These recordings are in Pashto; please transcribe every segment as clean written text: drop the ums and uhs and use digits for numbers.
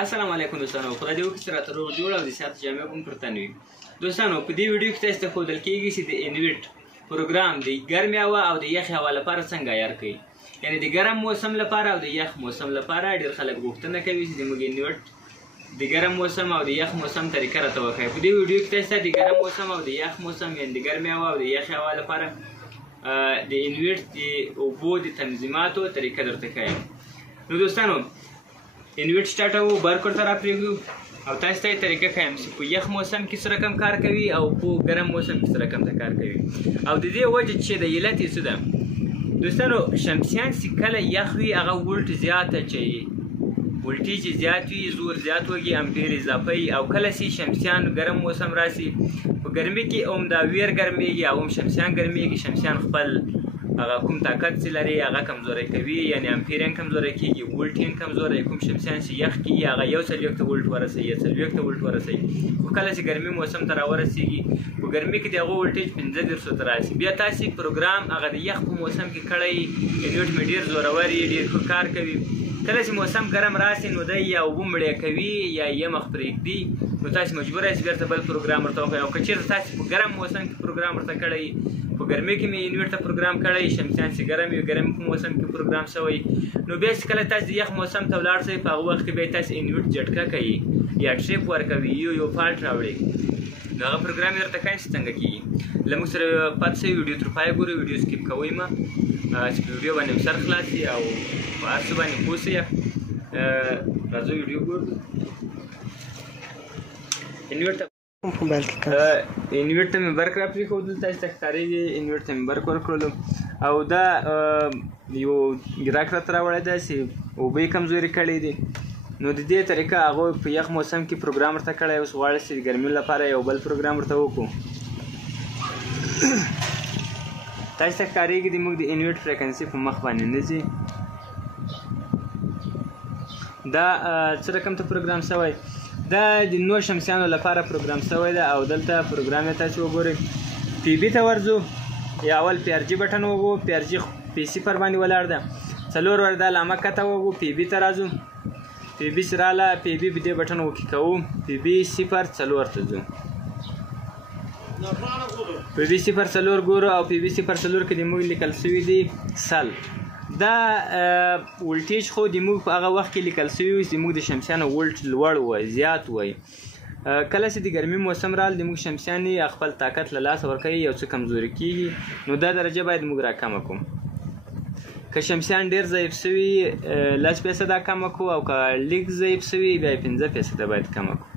السلام علیکم دوستانو، خدای دې وکړي چې راته روغ جوړ او د صحت جامې هم پرته نه وي. دوستانو په دې ویډیو کې تاسو ته ښودل کېږي چې د انویټ پروګرام د ګرمې هوا او د یخې هوا لپاره څنګه عیار کوي. یعنې د ګرم موسم لپاره او د یخ موسم لپاره ډېر خلک غوښتنه کوي چې زموږ انویټ د ګرم موسم او د یخ موسم طریقه راته وښایي. په دې ویډیو کې تاسو ته د ګرم موسم او د یخ موسم یعنې د ګرمې هوا او د یخې هوا لپاره د انویټ د اوبو د تنظیماتو طریقه درته ښایم. نو دوستانو انویټ سټارټوو، برکور ته راپرېږدو او تاسو ته یې طریقه ښایم چې په یخ موسم کې څه رقم کار کوي او په ګرم موسم کې څه رقم ته کار کوي. او د دې وجه چې د علت یې څه ده دوستانو، شمسیان چې کله یخ وي هغه ولټ زیات اچوي، ولټیج زیات وي، زور زیات وږي، امپیر اضافه وي. او کله چې شمسیان ګرم موسم راسي په ګرمۍ کې هم دا ویر ګرمېږي او هم شمسیان ګرمېږي. شمسیان خپل هغه کوم طاقت چې لري هغه کمزوری کوي، یعنې امپیر یې کمزوری کېږي، ولټ یې کمزوری. کوم شمسیان چې یخ کېږي هغه 140 ولټ ورسوي یا 40 ولټ ورسوي. خو کله چې ګرمي موسم ته راورسېږي په ګرمۍ کې د هغو ولټیج 1500 ته راسي. بیا تاسې پروګرام هغه د یخ په موسم کې کړی انویټ مې ډېر زورور یې، ډېر ښه کار کوي. کله چې موسم ګرم راسي نو دی یا اوبه مړې کوي یا یې مخ پرېږدي، نو تاسې مجبوره یاست بېرته بل پروګرام ورته وښایي. او که چېرته تاسې په ګرم موسم کې پروګرام ورته کړی، په ګرمۍ کې مې انویټ ته پروګرام کړی، شمسیان چې ګرم وي ګرم په موسم کې پروګرام شوی، نو بیا چې کله تاسې د یخ موسم ته ولاړ شئ په هغه وخت کې بیا تاسې انویټ جټکه کوي یا ټریپ ورکوي، یو فالټ راوړي، نو هغه پروګرام یې درته ښایم چې څنګه کېږي. له موږ سره پاتې شئ، ویډیو تر پایه ګورئ، ویډیو سکیپ کوئ مه، چې په ویډیو باندې مو سر خلاص شي او په هر څه باندې پوه شئ. راځو ویډیو ګورو. انویټ ته مې برق راپرېښودل، تاسو ته ښکارېږي انویټ ته مې برق ورکړلو. او دا یو ګراک راته راوړی دی چې اوبه یې کمزوري کړې دي. نو د دې طریقه هغوی په یخ موسم کې پروګرام ورته کړی، اوس غواړي چې د ګرمۍ لپاره یو بل پروګرام ورته وکړو. تاسو ته ښکارېږي د موږ د انویټ فریکونسي په مخ باندې نه ځي. دا څه رقم ته پروګرام شوی، دا د نور شمسیانو لپاره پروګرام شوی ده. او دلته پروګرام یې تاسو وګورئ، پی بي ته ورځو، یا اول پی آر جي بټن وګورو، پی آر جي پی صفر باندې ولاړ ده، 4 ور دا لامه کته وګورو، پی بي ته راځو، پی بي چې راله پی بي دې بټن وکې کوو، پی بي 04 ته ځو، پی بي 04 ګورو. او پی بي 04 کې د موږ لیکل شوي دي سل. دا ولټیج خو د موږ په هغه وخت کې لیکل شوي وي چې موږ د شمسیانو ولټ لوړ وای، زیات وای. کله چې د ګرمۍ موسم رال د موږ شمسیان خپل طاقت له لاسه ورکوي، یو څه کمزوري کېږي، نو دا درجه باید موږ راکمه کړو. که شمسیان ډېر ضعیف شوي 10% کمه کړو، او که لږ ضعیف شوي بیا 15% باید کمه کړو.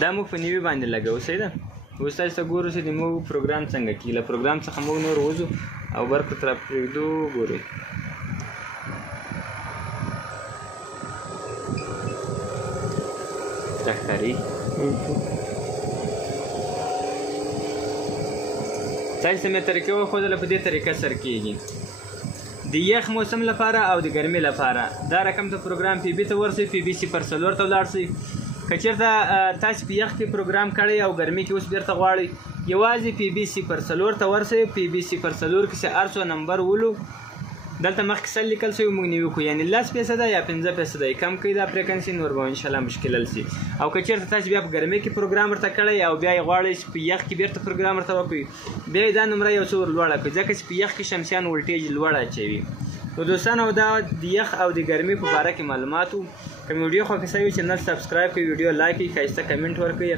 دا موږ په نوي باندې لګوو، صحیح ده. اوس تاسو ته ګورو چې د موږ پروګرام څنګه کېږي. له پروګرام څخه موږ نور وځو او برق ته راپرېږدو. ګورئ دا ښکارېږي. تاسو ته مې طریقه وښودله، په دې طریقه سر کېږي د یخ موسم لپاره او د ګرمۍ لپاره. دا رقم ته پروګرام پی بي ته ورسئ، پی بي 04 ته ولاړ شئ. که چېرته تاسو په یخ کې پروګرام کړی او ګرمۍ کې اوس بیرته غواړئ، یوازې پی بي 04 ته ورسئ. پی بي 04 کې چې هر څو نمبر ولو، دلته مخکې سل لیکل شوي، موږ نوي کړو، یعنې 10% یا 15% یې کم کړئ دا فریکونسي، نور به انشاءالله مشکل حل شي. او که چېرته تاسو بیا په ګرمۍ کې پروګرام ورته کړی او بیا یې غواړئ چې په یخ کې بیرته پروګرام ورته وکړئ، بیا یې دا نمره یو څه ور لوړه کړئ، ځکه چې په یخ کې شمسیان ولټیج لوړ اچوي. نو دوستانو دا د یخ او د ګرمۍ په باره کې معلومات وو. که مې ویډیو خوښه شوي چینل سبسکرایب کړئ، ویډیو لایک کړئ، ښایسته کمنټ ورکړئ.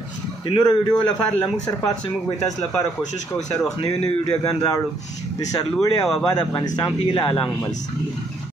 د نورو ویډیو لپاره له موږ سره پاتې شئ، موږ به تاسو لپاره کوشش کوو چې هر وخت نوي ویډیوګانې راوړو. د سرلوړي او اباد افغانستان په هیله، الله مو مل شي.